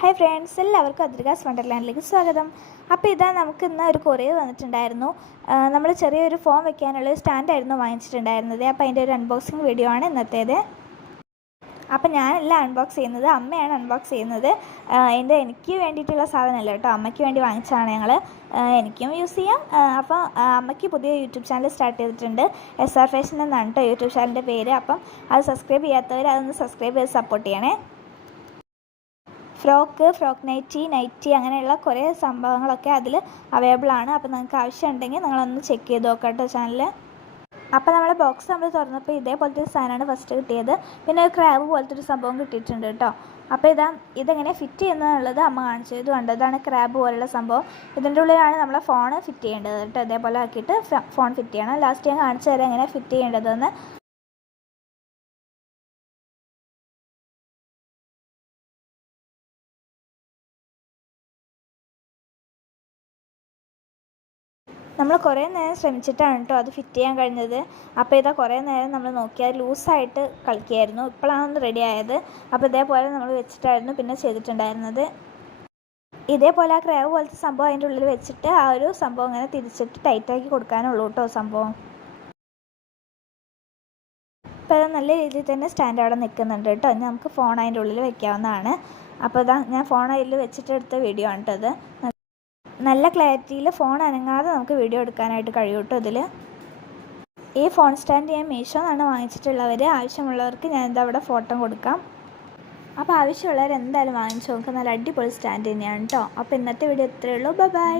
Hi friends, എല്ലാവർക്കും അദ്രികാസ് വണ്ടർലാൻഡിലേക്ക് സ്വാഗതം. അപ്പോൾ ഇതാ നമുക്ക് ഇന്ന് ഒരു കൊറിയർ വന്നിട്ടുണ്ടായിരുന്നു. നമ്മൾ ചെറിയൊരു ഫോം വെക്കാനുള്ള ഒരു സ്റ്റാൻഡായിരുന്നു വാങ്ങിച്ചിട്ടുണ്ടായിരുന്നത്. അപ്പോൾ അതിൻ്റെ ഒരു അൺബോക്സിങ് വീഡിയോ ആണ് ഇന്നത്തേത്. അപ്പോൾ ഞാനല്ല അൺബോക്സ് ചെയ്യുന്നത്, അമ്മയാണ് അൺബോക്സ് ചെയ്യുന്നത്. എനിക്ക് വേണ്ടിയിട്ടുള്ള സാധനമല്ല കേട്ടോ, അമ്മയ്ക്ക് വേണ്ടി വാങ്ങിച്ചതാണ് ഞങ്ങൾ. എനിക്കും യൂസ് ചെയ്യാം. അപ്പോൾ അമ്മയ്ക്ക് പുതിയ യൂട്യൂബ് ചാനൽ സ്റ്റാർട്ട് ചെയ്തിട്ടുണ്ട്. SR ഫാഷൻ എന്നാണ് കേട്ടോ യൂട്യൂബ് ചാനലിൻ്റെ പേര്. അപ്പം അത് സബ്സ്ക്രൈബ് ചെയ്യാത്തവർ അതൊന്ന് സബ്സ്ക്രൈബ് ചെയ്ത് സപ്പോർട്ട് ചെയ്യണേ. ഫ്രോക്ക് നൈറ്റി അങ്ങനെയുള്ള കുറേ സംഭവങ്ങളൊക്കെ അതിൽ അവൈലബിൾ ആണ്. അപ്പോൾ നിങ്ങൾക്ക് ആവശ്യമുണ്ടെങ്കിൽ നിങ്ങളൊന്ന് ചെക്ക് ചെയ്ത് നോക്കാം കേട്ടോ ചാനൽ. അപ്പോൾ നമ്മളെ ബോക്സ് നമ്മൾ തുറന്നപ്പോൾ ഇതേപോലത്തെ ഒരു സാധനമാണ് ഫസ്റ്റ് കിട്ടിയത്. പിന്നെ ഒരു ക്രാബ് പോലത്തെ ഒരു സംഭവം കിട്ടിയിട്ടുണ്ട് കേട്ടോ. അപ്പോൾ ഇതെങ്ങനെ ഫിറ്റ് ചെയ്യുന്നതെന്നുള്ളത് അമ്മ കാണിച്ചു. ഇത് കണ്ടോ, ഇതാണ് ക്രാബ് പോലുള്ള സംഭവം. ഇതിൻ്റെ ഉള്ളിലാണ് നമ്മളെ ഫോൺ ഫിറ്റ് ചെയ്യേണ്ടത് കേട്ടോ. ഇതേപോലെ ആക്കിയിട്ട് ഫോൺ ഫിറ്റ് ചെയ്യണം. ലാസ്റ്റ് ഞാൻ കാണിച്ചു തരാം എങ്ങനെ ഫിറ്റ് ചെയ്യേണ്ടതെന്ന്. നമ്മൾ കുറേ നേരം ശ്രമിച്ചിട്ടാണ് കേട്ടോ അത് ഫിറ്റ് ചെയ്യാൻ കഴിഞ്ഞത്. അപ്പോൾ ഇതാ കുറേ നേരം നമ്മൾ നോക്കിയാൽ ലൂസായിട്ട് കളിക്കുകയായിരുന്നു. ഇപ്പോഴാണ് റെഡി ആയത്. അപ്പോൾ ഇതേപോലെ നമ്മൾ വെച്ചിട്ടായിരുന്നു പിന്നെ ചെയ്തിട്ടുണ്ടായിരുന്നത്. ഇതേപോലെ ആ ക്രാബ് പോലത്തെ സംഭവം അതിൻ്റെ ഉള്ളിൽ വെച്ചിട്ട് ആ ഒരു സംഭവം ഇങ്ങനെ തിരിച്ചിട്ട് ടൈറ്റാക്കി കൊടുക്കാനുള്ളൂ കേട്ടോ സംഭവം. അപ്പോൾ അത് നല്ല രീതിയിൽ തന്നെ സ്റ്റാൻഡ് അവിടെ നിൽക്കുന്നുണ്ട് കേട്ടോ. ഇനി നമുക്ക് ഫോൺ അതിൻ്റെ ഉള്ളിൽ വെക്കാവുന്നതാണ്. അപ്പോൾ ഇതാ ഞാൻ ഫോൺ അതിൽ വെച്ചിട്ട് എടുത്ത വീഡിയോ ആണ് കേട്ടോ. അത് നല്ല ക്ലാരിറ്റിയിൽ ഫോൺ അനങ്ങാതെ നമുക്ക് വീഡിയോ എടുക്കാനായിട്ട് കഴിയും കേട്ടോ ഇതിൽ. ഈ ഫോൺ സ്റ്റാൻഡ് ഞാൻ മീഷോ എന്നാണ് വാങ്ങിച്ചിട്ടുള്ളവർ. ആവശ്യമുള്ളവർക്ക് ഞാനിത് അവിടെ ഫോട്ടോ കൊടുക്കാം. അപ്പോൾ ആവശ്യമുള്ളവർ എന്തായാലും വാങ്ങിച്ചു നോക്കുക. നല്ല അടിപൊളി സ്റ്റാൻഡ് തന്നെയാണ് കേട്ടോ. അപ്പോൾ ഇന്നത്തെ വീഡിയോ ഇത്രയേ ഉള്ളൂ. ബൈ.